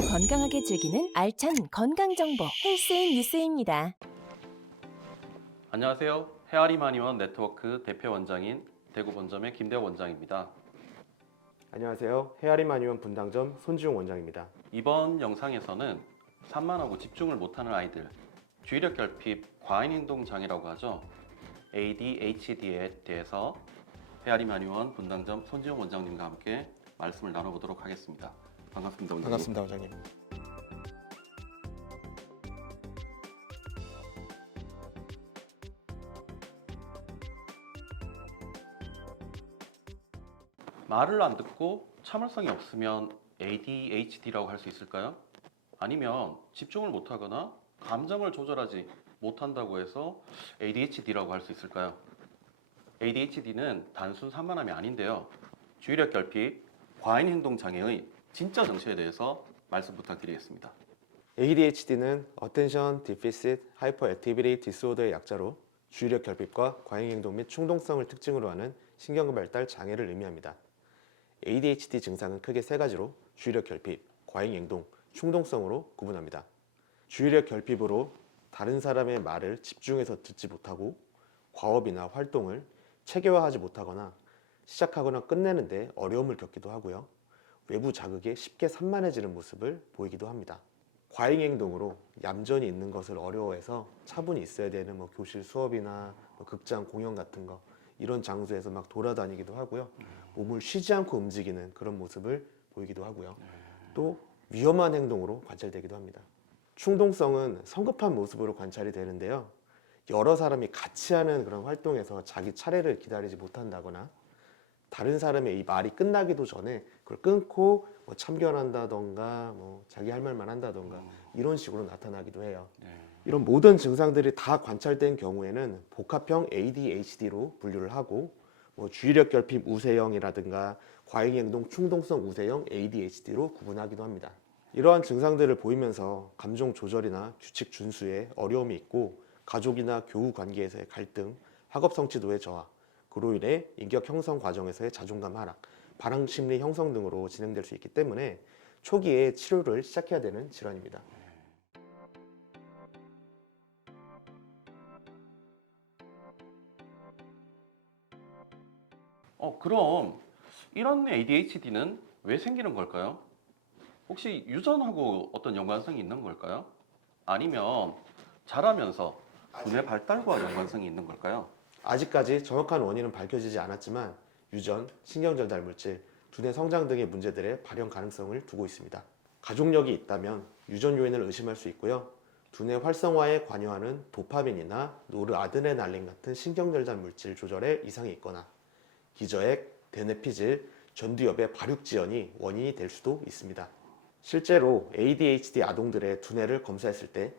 더 건강하게 즐기는 알찬 건강정보 헬스인 뉴스입니다. 안녕하세요. 헤아리마니원 네트워크 대표 원장인 대구 본점의 김대호 원장입니다. 안녕하세요. 헤아리마니원 분당점 손지용 원장입니다. 이번 영상에서는 산만하고 집중을 못하는 아이들, 주의력 결핍 과잉행동 장애라고 하죠. ADHD에 대해서 헤아리마니원 분당점 손지용 원장님과 함께 말씀을 나눠보도록 하겠습니다. 반갑습니다, 원장님. 반갑습니다, 원장님. 말을 안 듣고 참을성이 없으면 ADHD라고 할 수 있을까요? 아니면 집중을 못하거나 감정을 조절하지 못한다고 해서 ADHD라고 할 수 있을까요? ADHD는 단순 산만함이 아닌데요. 주의력 결핍, 과잉행동 장애의 진짜 정체에 대해서 말씀 부탁드리겠습니다. ADHD는 Attention Deficit Hyperactivity Disorder의 약자로 주의력 결핍과 과잉행동 및 충동성을 특징으로 하는 신경 발달 장애를 의미합니다. ADHD 증상은 크게 세 가지로 주의력 결핍, 과잉행동, 충동성으로 구분합니다. 주의력 결핍으로 다른 사람의 말을 집중해서 듣지 못하고 과업이나 활동을 체계화하지 못하거나 시작하거나 끝내는데 어려움을 겪기도 하고요. 외부 자극에 쉽게 산만해지는 모습을 보이기도 합니다. 과잉행동으로 얌전히 있는 것을 어려워해서 차분히 있어야 되는 교실 수업이나 극장 공연 같은 거 이런 장소에서 막 돌아다니기도 하고요. 몸을 쉬지 않고 움직이는 그런 모습을 보이기도 하고요. 또 위험한 행동으로 관찰되기도 합니다. 충동성은 성급한 모습으로 관찰이 되는데요. 여러 사람이 같이 하는 그런 활동에서 자기 차례를 기다리지 못한다거나 다른 사람의 이 말이 끝나기도 전에 그걸 끊고 참견한다던가 자기 할 말만 한다던가 이런 식으로 나타나기도 해요. 이런 모든 증상들이 다 관찰된 경우에는 복합형 ADHD로 분류를 하고 주의력 결핍 우세형이라든가 과잉행동 충동성 우세형 ADHD로 구분하기도 합니다. 이러한 증상들을 보이면서 감정 조절이나 규칙 준수에 어려움이 있고 가족이나 교우 관계에서의 갈등, 학업 성취도의 저하, 그로 인해 인격 형성 과정에서의 자존감 하락, 반항 심리 형성 등으로 진행될 수 있기 때문에 초기에 치료를 시작해야 되는 질환입니다. 그럼 이런 ADHD는 왜 생기는 걸까요? 혹시 유전하고 어떤 연관성이 있는 걸까요? 아니면 자라면서 두뇌 발달과 연관성이 있는 걸까요? 아직까지 정확한 원인은 밝혀지지 않았지만 유전, 신경전달 물질, 두뇌 성장 등의 문제들의 발현 가능성을 두고 있습니다. 가족력이 있다면 유전 요인을 의심할 수 있고요. 두뇌 활성화에 관여하는 도파민이나 노르아드레날린 같은 신경전달 물질 조절에 이상이 있거나 기저핵, 대뇌피질, 전두엽의 발육지연이 원인이 될 수도 있습니다. 실제로 ADHD 아동들의 두뇌를 검사했을 때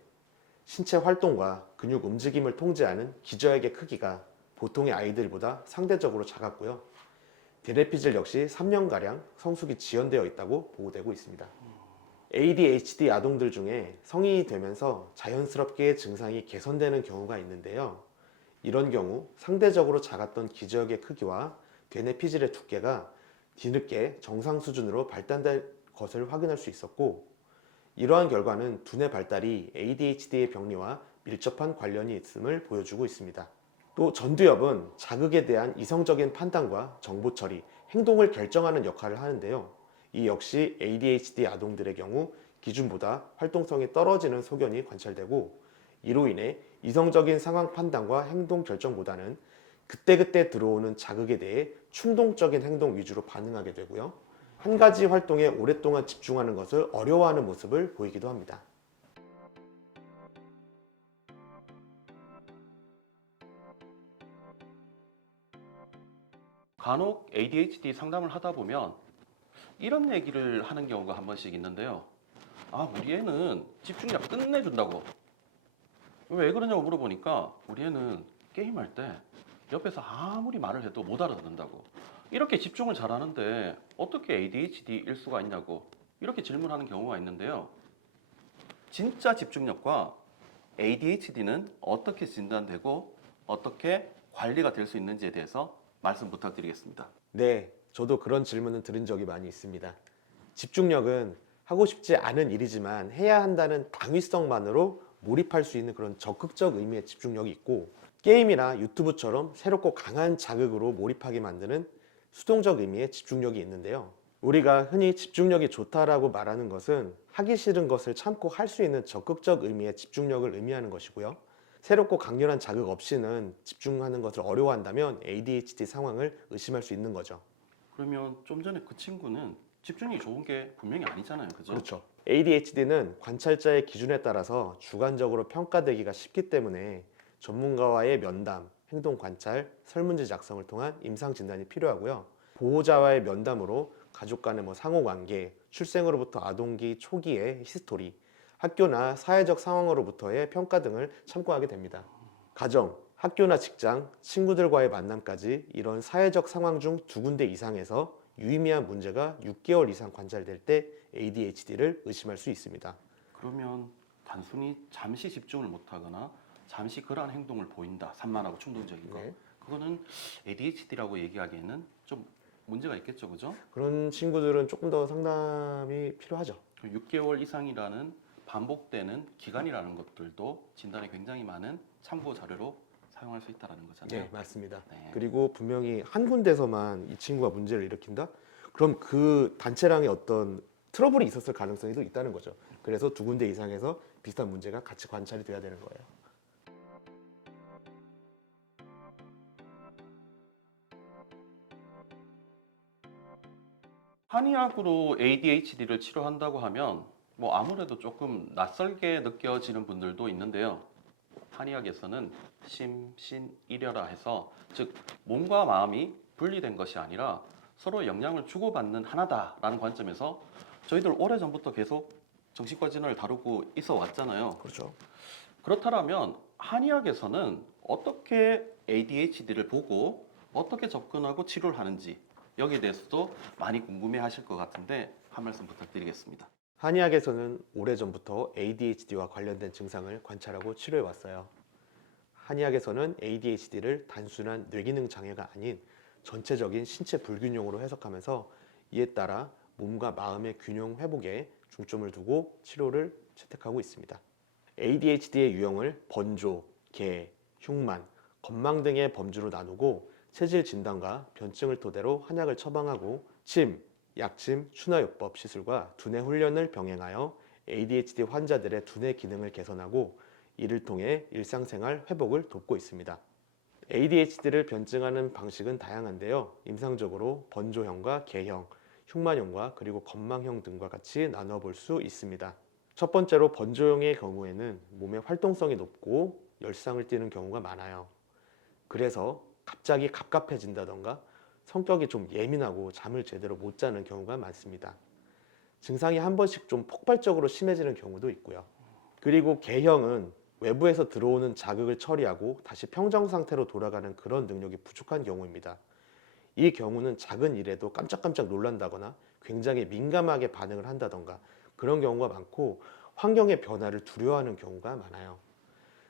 신체 활동과 근육 움직임을 통제하는 기저핵의 크기가 보통의 아이들보다 상대적으로 작았고요. 대뇌피질 역시 3년가량 성숙이 지연되어 있다고 보고되고 있습니다. ADHD 아동들 중에 성인이 되면서 자연스럽게 증상이 개선되는 경우가 있는데요. 이런 경우 상대적으로 작았던 기저핵의 크기와 대뇌피질의 두께가 뒤늦게 정상 수준으로 발달된 것을 확인할 수 있었고, 이러한 결과는 두뇌 발달이 ADHD의 병리와 밀접한 관련이 있음을 보여주고 있습니다. 또 전두엽은 자극에 대한 이성적인 판단과 정보 처리, 행동을 결정하는 역할을 하는데요. 이 역시 ADHD 아동들의 경우 기준보다 활동성이 떨어지는 소견이 관찰되고, 이로 인해 이성적인 상황 판단과 행동 결정보다는 그때그때 들어오는 자극에 대해 충동적인 행동 위주로 반응하게 되고요. 한 가지 활동에 오랫동안 집중하는 것을 어려워하는 모습을 보이기도 합니다. 간혹 ADHD 상담을 하다 보면 이런 얘기를 하는 경우가 한 번씩 있는데요. 우리 애는 집중력 끝내준다고. 왜 그러냐고 물어보니까 우리 애는 게임할 때 옆에서 아무리 말을 해도 못 알아듣는다고. 이렇게 집중을 잘하는데 어떻게 ADHD일 수가 있냐고 이렇게 질문하는 경우가 있는데요. 진짜 집중력과 ADHD는 어떻게 진단되고 어떻게 관리가 될 수 있는지에 대해서 말씀 부탁드리겠습니다. 네, 저도 그런 질문을 들은 적이 많이 있습니다. 집중력은 하고 싶지 않은 일이지만 해야 한다는 당위성만으로 몰입할 수 있는 그런 적극적 의미의 집중력이 있고, 게임이나 유튜브처럼 새롭고 강한 자극으로 몰입하게 만드는 수동적 의미의 집중력이 있는데요. 우리가 흔히 집중력이 좋다라고 말하는 것은 하기 싫은 것을 참고 할 수 있는 적극적 의미의 집중력을 의미하는 것이고요. 새롭고 강렬한 자극 없이는 집중하는 것을 어려워한다면 ADHD 상황을 의심할 수 있는 거죠. 그러면 좀 전에 그 친구는 집중이 좋은 게 분명히 아니잖아요. 그죠? 그렇죠. ADHD는 관찰자의 기준에 따라서 주관적으로 평가되기가 쉽기 때문에 전문가와의 면담, 행동 관찰, 설문지 작성을 통한 임상 진단이 필요하고요. 보호자와의 면담으로 가족 간의 상호 관계, 출생으로부터 아동기 초기의 히스토리, 학교나 사회적 상황으로부터의 평가 등을 참고하게 됩니다. 가정, 학교나 직장, 친구들과의 만남까지 이런 사회적 상황 중 2군데 이상에서 유의미한 문제가 6개월 이상 관찰될 때 ADHD를 의심할 수 있습니다. 그러면 단순히 잠시 집중을 못하거나 잠시 그러한 행동을 보인다, 산만하고 충동적인 거, 네. 그거는 ADHD라고 얘기하기에는 좀 문제가 있겠죠, 그죠? 그런 친구들은 조금 더 상담이 필요하죠. 6개월 이상이라는 반복되는 기간이라는 것들도 진단에 굉장히 많은 참고 자료로 사용할 수 있다는 거잖아요. 네, 맞습니다. 네. 그리고 분명히 한 군데서만 이 친구가 문제를 일으킨다? 그럼 그 단체랑의 어떤 트러블이 있었을 가능성이 있다는 거죠. 그래서 2군데 이상에서 비슷한 문제가 같이 관찰이 돼야 되는 거예요. 한의학으로 ADHD를 치료한다고 하면 아무래도 조금 낯설게 느껴지는 분들도 있는데요. 한의학에서는 심신일여라 해서, 즉 몸과 마음이 분리된 것이 아니라 서로 영향을 주고받는 하나다라는 관점에서 저희들 오래전부터 계속 정신과 진단을 다루고 있어 왔잖아요. 그렇죠. 그렇다면 한의학에서는 어떻게 ADHD를 보고 어떻게 접근하고 치료를 하는지, 여기에 대해서도 많이 궁금해 하실 것 같은데 한 말씀 부탁드리겠습니다. 한의학에서는 오래전부터 ADHD와 관련된 증상을 관찰하고 치료해 왔어요. 한의학에서는 ADHD를 단순한 뇌기능 장애가 아닌 전체적인 신체 불균형으로 해석하면서 이에 따라 몸과 마음의 균형 회복에 중점을 두고 치료를 채택하고 있습니다. ADHD의 유형을 번조, 개, 흉만, 건망 등의 범주로 나누고 체질 진단과 변증을 토대로 한약을 처방하고 침, 약침, 추나요법 시술과 두뇌 훈련을 병행하여 ADHD 환자들의 두뇌 기능을 개선하고 이를 통해 일상생활 회복을 돕고 있습니다. ADHD를 변증하는 방식은 다양한데요. 임상적으로 번조형과 개형, 흉만형과 그리고 건망형 등과 같이 나눠 볼 수 있습니다. 첫 번째로 번조형의 경우에는 몸의 활동성이 높고 열상을 띠는 경우가 많아요. 그래서 갑자기 갑갑해진다던가 성격이 좀 예민하고 잠을 제대로 못 자는 경우가 많습니다. 증상이 한 번씩 좀 폭발적으로 심해지는 경우도 있고요. 그리고 개형은 외부에서 들어오는 자극을 처리하고 다시 평정 상태로 돌아가는 그런 능력이 부족한 경우입니다. 이 경우는 작은 일에도 깜짝깜짝 놀란다거나 굉장히 민감하게 반응을 한다던가 그런 경우가 많고 환경의 변화를 두려워하는 경우가 많아요.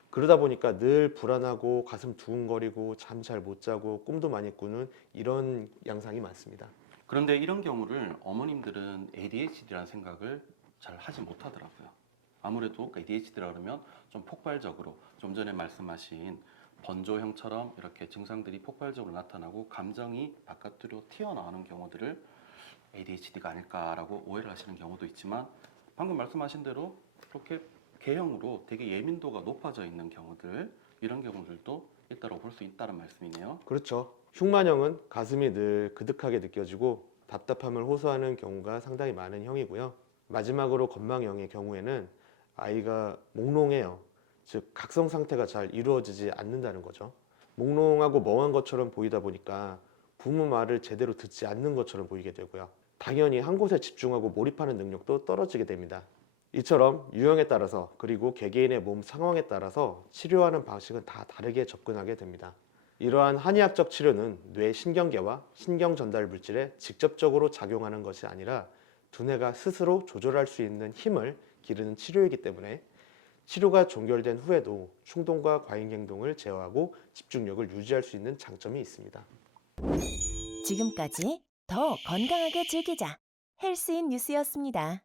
그러다 보니까 늘 불안하고 가슴 두근거리고 잠 잘 못 자고 꿈도 많이 꾸는 이런 양상이 많습니다. 그런데 이런 경우를 어머님들은 ADHD라는 생각을 잘 하지 못하더라고요. 아무래도 ADHD라 그러면 좀 폭발적으로, 좀 전에 말씀하신 번조형처럼 이렇게 증상들이 폭발적으로 나타나고 감정이 바깥으로 튀어나오는 경우들을 ADHD가 아닐까라고 오해를 하시는 경우도 있지만, 방금 말씀하신 대로 그렇게 개형으로 되게 예민도가 높아져 있는 경우들, 이런 경우들도 있다고 볼 수 있다는 말씀이네요. 그렇죠. 흉만형은 가슴이 늘 그득하게 느껴지고 답답함을 호소하는 경우가 상당히 많은 형이고요. 마지막으로 건망형의 경우에는 아이가 몽롱해요. 즉 각성 상태가 잘 이루어지지 않는다는 거죠. 몽롱하고 멍한 것처럼 보이다 보니까 부모 말을 제대로 듣지 않는 것처럼 보이게 되고요. 당연히 한 곳에 집중하고 몰입하는 능력도 떨어지게 됩니다. 이처럼 유형에 따라서 그리고 개개인의 몸 상황에 따라서 치료하는 방식은 다 다르게 접근하게 됩니다. 이러한 한의학적 치료는 뇌 신경계와 신경 전달 물질에 직접적으로 작용하는 것이 아니라 두뇌가 스스로 조절할 수 있는 힘을 기르는 치료이기 때문에 치료가 종결된 후에도 충동과 과잉 행동을 제어하고 집중력을 유지할 수 있는 장점이 있습니다. 지금까지 더 건강하게 즐기자 헬스인 뉴스였습니다.